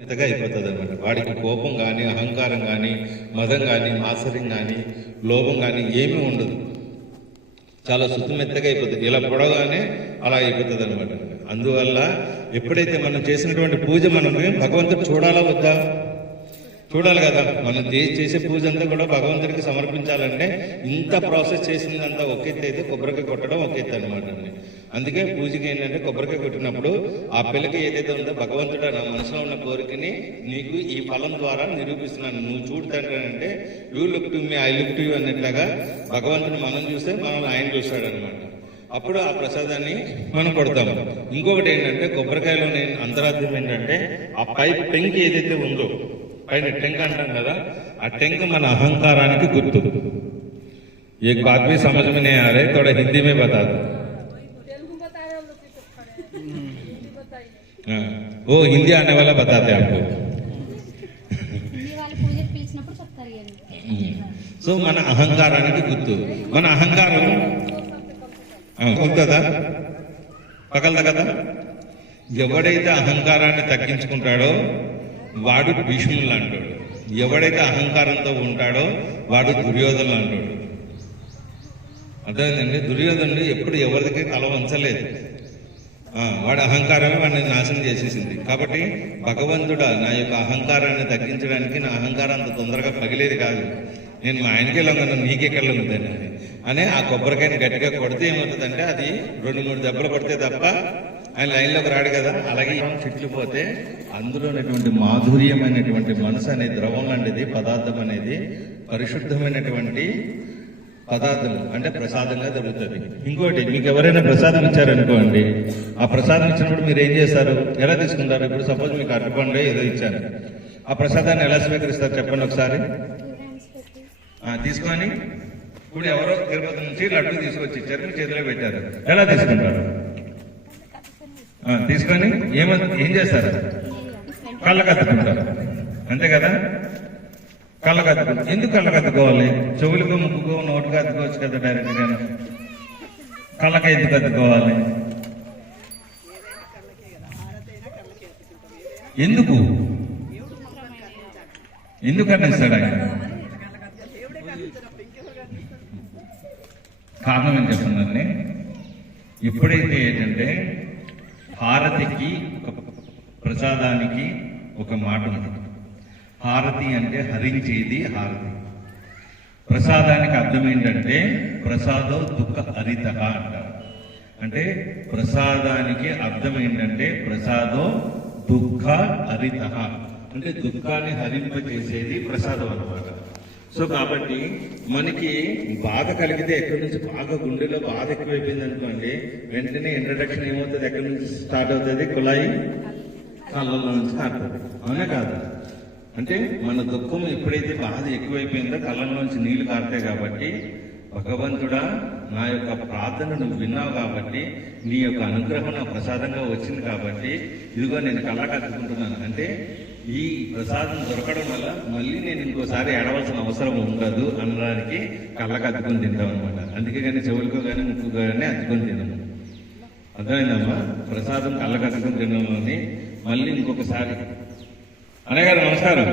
మెత్తగా అయిపోతుంది అనమాట. వాడికి కోపం కానీ, అహంకారం కానీ, మదం కానీ, మాత్సర్యం కానీ, లోభం కానీ ఏమీ ఉండదు. చాలా శుద్ధమెత్తగా అయిపోతుంది. ఇలా పొడగానే అలా అయిపోతుంది అనమాట. అందువల్ల ఎప్పుడైతే మనం చేసినటువంటి పూజ మనం భగవంతుడు చూడాలా వద్దా? చూడాలి కదా. మనం చేసే పూజ అంతా కూడా భగవంతుడికి సమర్పించాలంటే ఇంత ప్రాసెస్ చేసిందంతా ఒక ఎత్తు అయితే కొబ్బరికాయ కొట్టడం ఒక ఎత్తు అనమాట అండి. అందుకే పూజకి ఏంటంటే కొబ్బరికాయ కొట్టినప్పుడు ఆ పిల్లకి ఏదైతే ఉందో భగవంతుడు నా మనసులో ఉన్న కోరికని నీకు ఈ ఫలం ద్వారా నిరూపిస్తున్నాను, నువ్వు చూడతానంటే you look to me, I look to you అన్నట్లుగా భగవంతుడు మనం చూస్తే మనల్ని ఆయన చూస్తాడు అనమాట. అప్పుడు ఆ ప్రసాదాన్ని మనం కొడతాము. ఇంకొకటి ఏంటంటే కొబ్బరికాయలోని అంతరార్థం ఏంటంటే ఆ పై పెంకి ఏదైతే ఉందో, పైన టెంక్ అంటాం కదా, ఆ టెంక్ మన అహంకారానికి గుర్తు. एक बात भी समझ में नहीं आ रही, थोड़ा हिंदी में बता दो. वो हिंदी आने वाला बताते आपको. సో మన అహంకారానికి గుర్తు. మన అహంకారం ఉంటుందా? పగలదా కదా. ఎవడైతే అహంకారాన్ని తగ్గించుకుంటాడో వాడు భీష్ములు అంటాడు. ఎవడైతే అహంకారంతో ఉంటాడో వాడు దుర్యోధనులు అంటాడు. అర్థమైందండి. దుర్యోధనుడు ఎప్పుడు ఎవరికి తల వంచలేదు. వాడి అహంకారమే వాడిని నాశనం చేసేసింది. కాబట్టి భగవంతుడా నా యొక్క అహంకారాన్ని తగ్గించడానికి, నా అహంకారం అంత తొందరగా పగిలేది కాదు, నేను మా ఆయనకే లొంగను నీకెక్కడ లొంగుతాను అని ఆ కొబ్బరికాయని గట్టిగా కొడితే ఏమవుతుందంటే అది 2-3 దెబ్బలు పడితే తప్ప ఆయన లైన్లోకి రాడు కదా. అలాగే చిట్లిపోతే అందులోనటువంటి మాధుర్యమైనటువంటి మనసు అనే ద్రవం లాంటిది పదార్థం అనేది పరిశుద్ధమైనటువంటి పదార్థం అంటే ప్రసాదంగా దొరుకుతుంది. ఇంకోటి, మీకు ఎవరైనా ప్రసాదం ఇచ్చారనుకోండి, ఆ ప్రసాదం ఇచ్చినప్పుడు మీరు ఏం చేస్తారు, ఎలా తీసుకుంటారు? ఇప్పుడు సపోజ్ మీకు అరటిపండు ఏదో ఇచ్చారు, ఆ ప్రసాదాన్ని ఎలా స్వీకరిస్తారు చెప్పండి ఒకసారి. తీసుకొని ఇప్పుడు ఎవరో తిరుపతి నుంచి లడ్డు తీసుకొచ్చి ఇచ్చారు, మీ చేతిలో పెట్టారు, ఎలా తీసుకుంటారు? తీసుకొని ఏం చేస్తారు? కళ్ళకత్తుకుంటారు, అంతే కదా. కళ్ళకత్తుకు ఎందుకు కళ్ళకత్తుకోవాలి? చెవులకు, ముక్కుకు, నోటుకు అత్తుకోవచ్చు కదా డైరెక్ట్ గా. కళ్ళకి ఎందుకు అత్తుకోవాలి? ఎందుకు అందిస్తాడు ఆయన? కారణం ఏం చెప్తుందండి, ఎప్పుడైతే ఏంటంటే హారతికి ప్రసాదానికి ఒక మాట ఉంటుంది. హారతి అంటే హరించేది హారతి. ప్రసాదానికి అర్థం ఏంటంటే ప్రసాదో దుఃఖ హరిత అంటారు. అంటే ప్రసాదానికి అర్థం ఏంటంటే ప్రసాదో దుఃఖ హరిత, అంటే దుఃఖాన్ని హరింపజేసేది ప్రసాదం అన్నమాట. సో కాబట్టి మనకి బాధ కలిగితే ఎక్కడి నుంచి బాగా గుండెలో బాధ ఎక్కువైపోయింది అనుకోండి, వెంటనే ఇంట్రడక్షన్ ఏమవుతుంది, ఎక్కడి నుంచి స్టార్ట్ అవుతుంది? కుళాయి కళ్ళల్లో నుంచి స్టార్ట్ అవుతుంది, అవునా కాదు? అంటే మన దుఃఖం ఎప్పుడైతే బాధ ఎక్కువైపోయిందో కళ్ళల్లోంచి నీళ్లు కారుతాయి. కాబట్టి భగవంతుడా నా యొక్క ప్రార్థన నువ్వు విన్నావు కాబట్టి, నీ యొక్క అనుగ్రహం నా ప్రసాదంగా వచ్చింది కాబట్టి ఇదిగో నేను కళ్ళకత్తుకుంటున్నాను. అంటే ఈ ప్రసాదం దొరకడం వల్ల మళ్ళీ నేను ఇంకోసారి ఏడవలసిన అవసరం ఉండదు అనడానికి కళ్ళకత్తుకొని తింటాం అనమాట. అందుకే కానీ చెవులకు కానీ ముక్కు కానీ అద్దుకొని తినము. అర్థమైందమ్మా? ప్రసాదం కళ్ళకత్తుకొని తినడంలోని మళ్ళీ ఇంకొకసారి. అన్నయ్య గారు నమస్కారం.